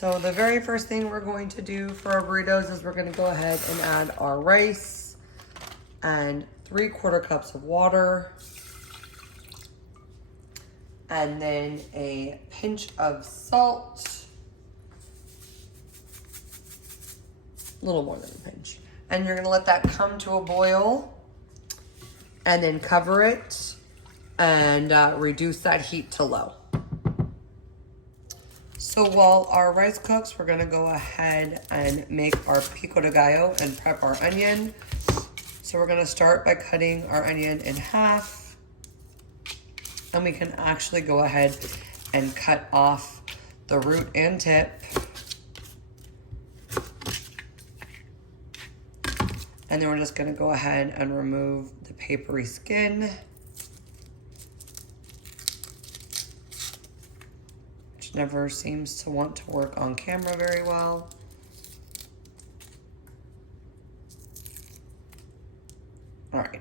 So the very first thing we're going to do for our burritos is we're gonna go ahead and add our rice and 3/4 cups of water. And then a pinch of salt. A little more than a pinch. And you're gonna let that come to a boil and then cover it and reduce that heat to low. So while our rice cooks, we're gonna go ahead and make our pico de gallo and prep our onion. So we're gonna start by cutting our onion in half. And we can actually go ahead and cut off the root and tip. And then we're just gonna go ahead and remove the papery skin. Which never seems to want to work on camera very well. All right.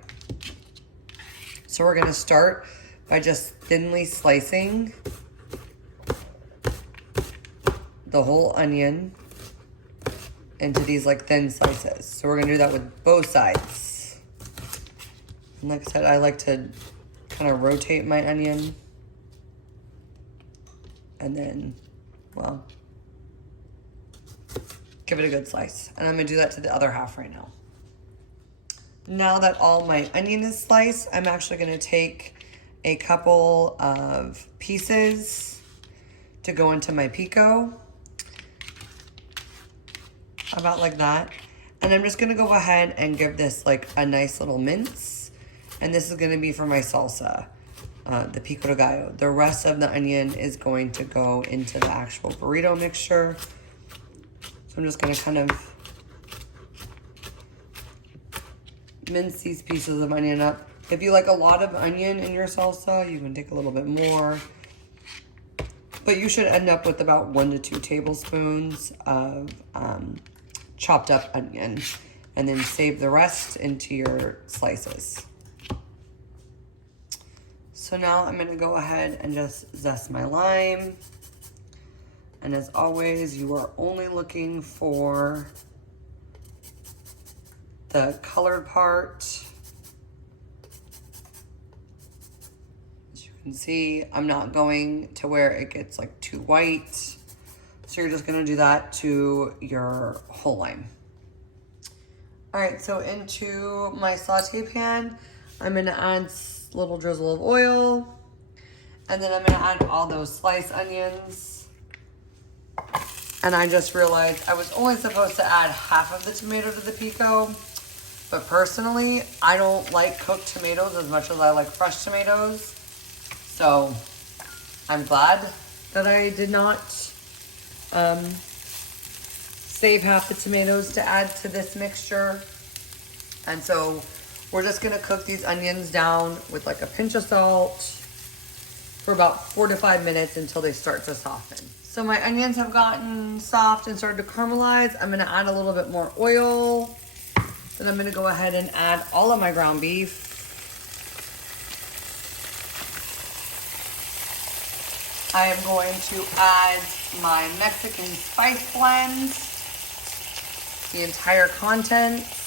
So we're gonna start by just thinly slicing the whole onion into these like thin slices. So we're gonna do that with both sides. And like I said, I like to kind of rotate my onion. And then, well, give it a good slice. And I'm gonna do that to the other half right now. Now that all my onion is sliced, I'm actually gonna take a couple of pieces to go into my pico. About like that. And I'm just gonna go ahead and give this like a nice little mince. And this is gonna be for my salsa, the pico de gallo. The rest of the onion is going to go into the actual burrito mixture. So I'm just gonna kind of mince these pieces of onion up. If you like a lot of onion in your salsa, you can take a little bit more. But you should end up with about 1 to 2 tablespoons of chopped up onion, and then save the rest into your slices. So now I'm gonna go ahead and just zest my lime. And as always, you are only looking for the colored part. As you can see, I'm not going to where it gets like too white. So you're just gonna do that to your whole lime. All right, so into my saute pan, I'm gonna add a little drizzle of oil, and then I'm gonna add all those sliced onions. And I just realized I was only supposed to add half of the tomato to the pico, but personally, I don't like cooked tomatoes as much as I like fresh tomatoes. So I'm glad that I did not save half the tomatoes to add to this mixture. And so we're just gonna cook these onions down with like a pinch of salt for about 4 to 5 minutes until they start to soften. So my onions have gotten soft and started to caramelize. I'm gonna add a little bit more oil. Then I'm gonna go ahead and add all of my ground beef. I am going to add my Mexican spice blend, the entire contents.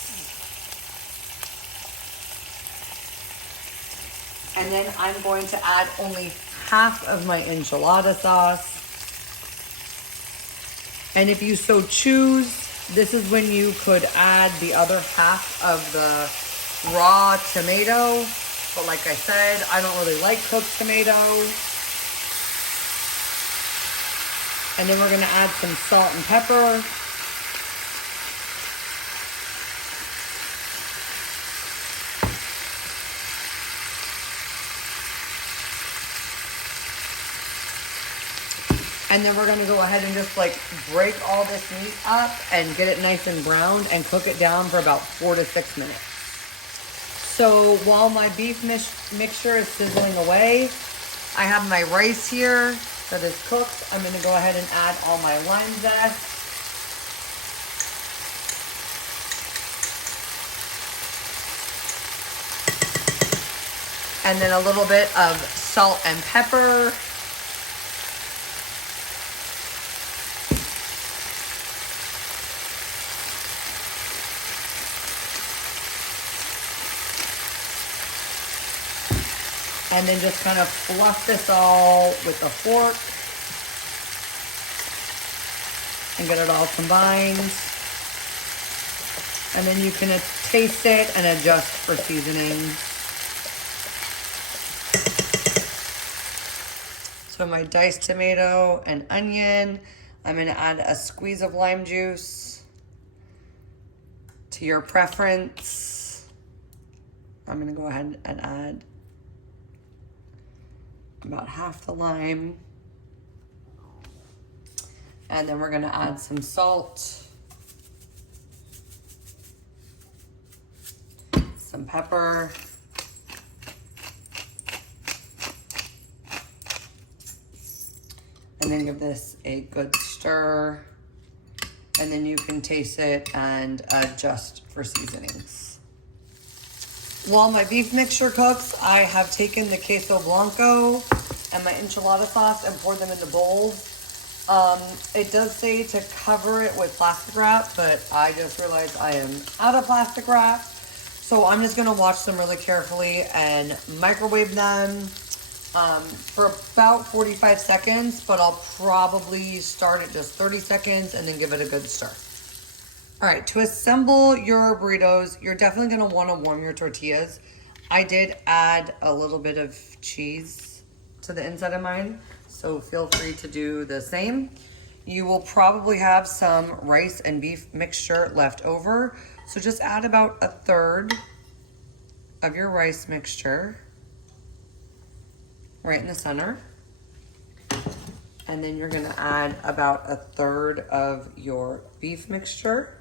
And then I'm going to add only half of my enchilada sauce. And if you so choose, this is when you could add the other half of the raw tomato. But like I said, I don't really like cooked tomatoes. And then we're gonna add some salt and pepper. And then we're gonna go ahead and just like break all this meat up and get it nice and browned and cook it down for about 4 to 6 minutes. So while my beef mixture is sizzling away, I have my rice here that is cooked. I'm gonna go ahead and add all my lime zest. And then a little bit of salt and pepper. And then just kind of fluff this all with a fork and get it all combined. And then you can taste it and adjust for seasoning. So my diced tomato and onion, I'm gonna add a squeeze of lime juice to your preference. I'm gonna go ahead and add about half the lime. And then we're gonna add some salt, some pepper, and then give this a good stir. And then you can taste it and adjust for seasonings. While my beef mixture cooks, I have taken the queso blanco and my enchilada sauce and poured them into bowls. It does say to cover it with plastic wrap, but I just realized I am out of plastic wrap. So I'm just gonna watch them really carefully and microwave them for about 45 seconds, but I'll probably start at just 30 seconds and then give it a good stir. All right, to assemble your burritos, you're definitely gonna wanna warm your tortillas. I did add a little bit of cheese to the inside of mine, so feel free to do the same. You will probably have some rice and beef mixture left over, so just add about a third of your rice mixture right in the center. And then you're gonna add about a third of your beef mixture.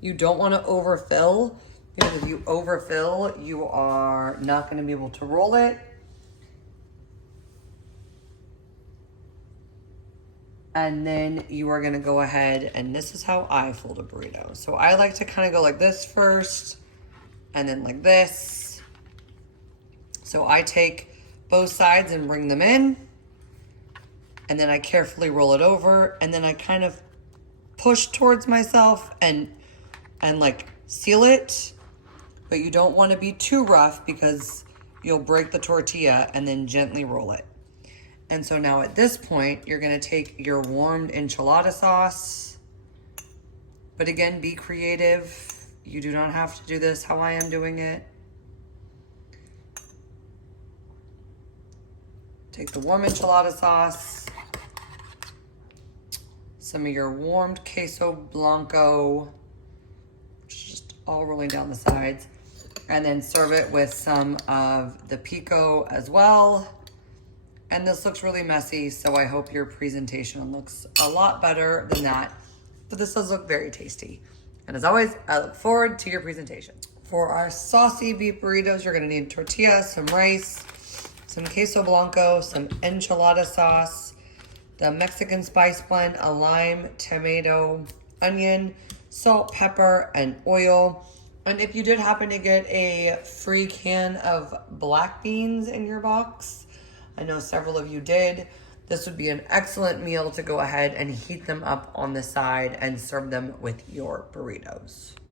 You don't want to overfill, because if you overfill, you are not going to be able to roll it. And then you are going to go ahead, and this is how I fold a burrito. So I like to kind of go like this first, and then like this. So I take both sides and bring them in, and then I carefully roll it over, and then I kind of push towards myself and like seal it, but you don't want to be too rough because you'll break the tortilla, and then gently roll it. And so now at this point, you're gonna take your warmed enchilada sauce, but again, be creative. You do not have to do this how I am doing it. Take the warm enchilada sauce, some of your warmed queso blanco, all rolling down the sides, and then serve it with some of the pico as well. And this looks really messy, so I hope your presentation looks a lot better than that, but this does look very tasty. And as always, I look forward to your presentation. For our saucy beef burritos, you're gonna need tortilla, some rice, some queso blanco, some enchilada sauce, the Mexican spice blend, a lime, tomato, onion, salt, pepper, and oil. And if you did happen to get a free can of black beans in your box, I know several of you did, this would be an excellent meal to go ahead and heat them up on the side and serve them with your burritos.